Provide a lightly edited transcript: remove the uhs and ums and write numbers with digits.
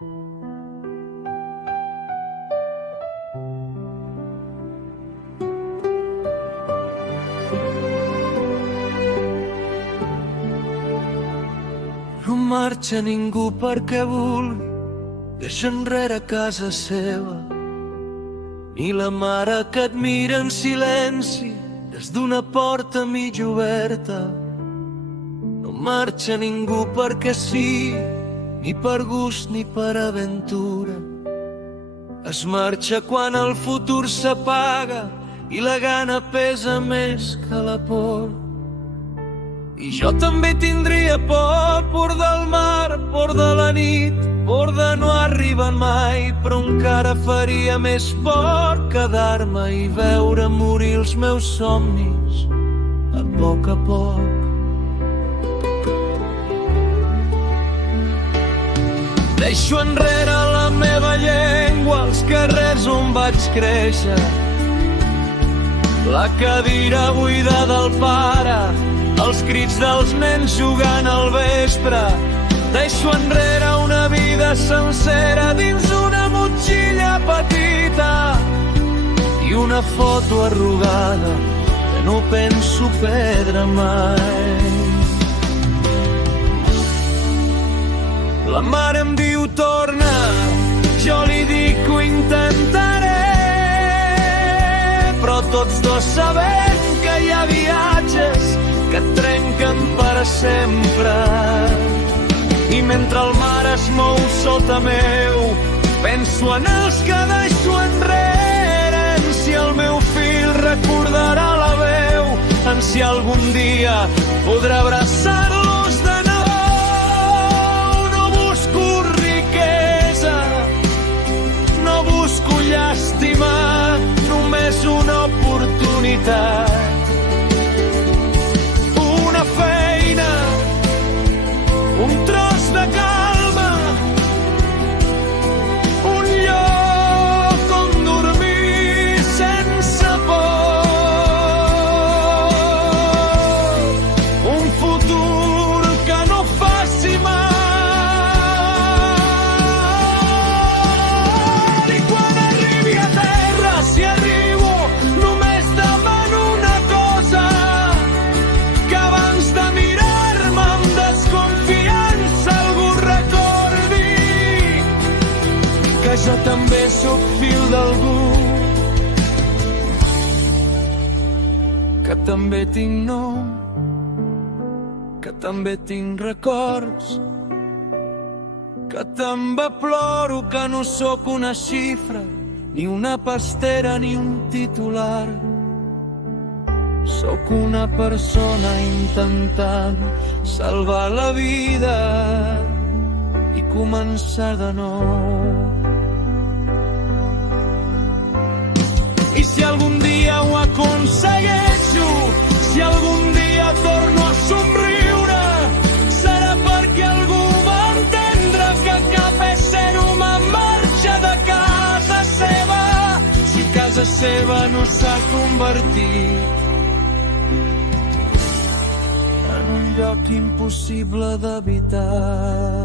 No marxa ningú perquè vulgui, deixa enrere casa seva, ni la mare que et mira en silenci des d'una porta mig oberta. No marxa ningú perquè sí, ni per gust ni per aventura. Es marxa quan el futur s'apaga i la gana pesa més que la por. I jo també tindria por del mar, por de la nit, por de no arribar mai, però encara faria més por quedar-me i veure morir els meus somnis a poc. Deixo enrere la meva llengua, els carrers on vaig créixer, la cadira buida del pare, els crits dels nens jugant al vespre. Deixo enrere una vida sencera dins una motxilla petita i una foto arrugada que no penso perdre mai. La mare em diu torna, jo li dic que ho intentaré, però tots dos sabem que hi ha viatges que et trenquen per sempre. I mentre el mar es mou sota meu, penso en els que deixo enrere, en si el meu fill recordarà la veu, en si algun dia podrà abraçar-los de nou. No busco riquesa, no busco llàstima, només una oportunitat, una feina, un tros de calma, un lloc on dormir sense por, un futur que no faci mal. I quan arribi a terra, si arribo, només demano una cosa, que abans de mirar-me amb desconfiança algú recordi que jo també sóc fill d'algú, que també tinc nom, que també tinc records, que també ploro, que no sóc una xifra, ni una pastera ni un titular. Sóc una persona intentant salvar la vida i començar de nou. I si algun dia ho aconsegueixo, si algun dia torno a somriure, serà perquè algú va entendre que cap ésser humà marxa de casa seva si casa seva no s'ha convertit en un lloc impossible d'habitar.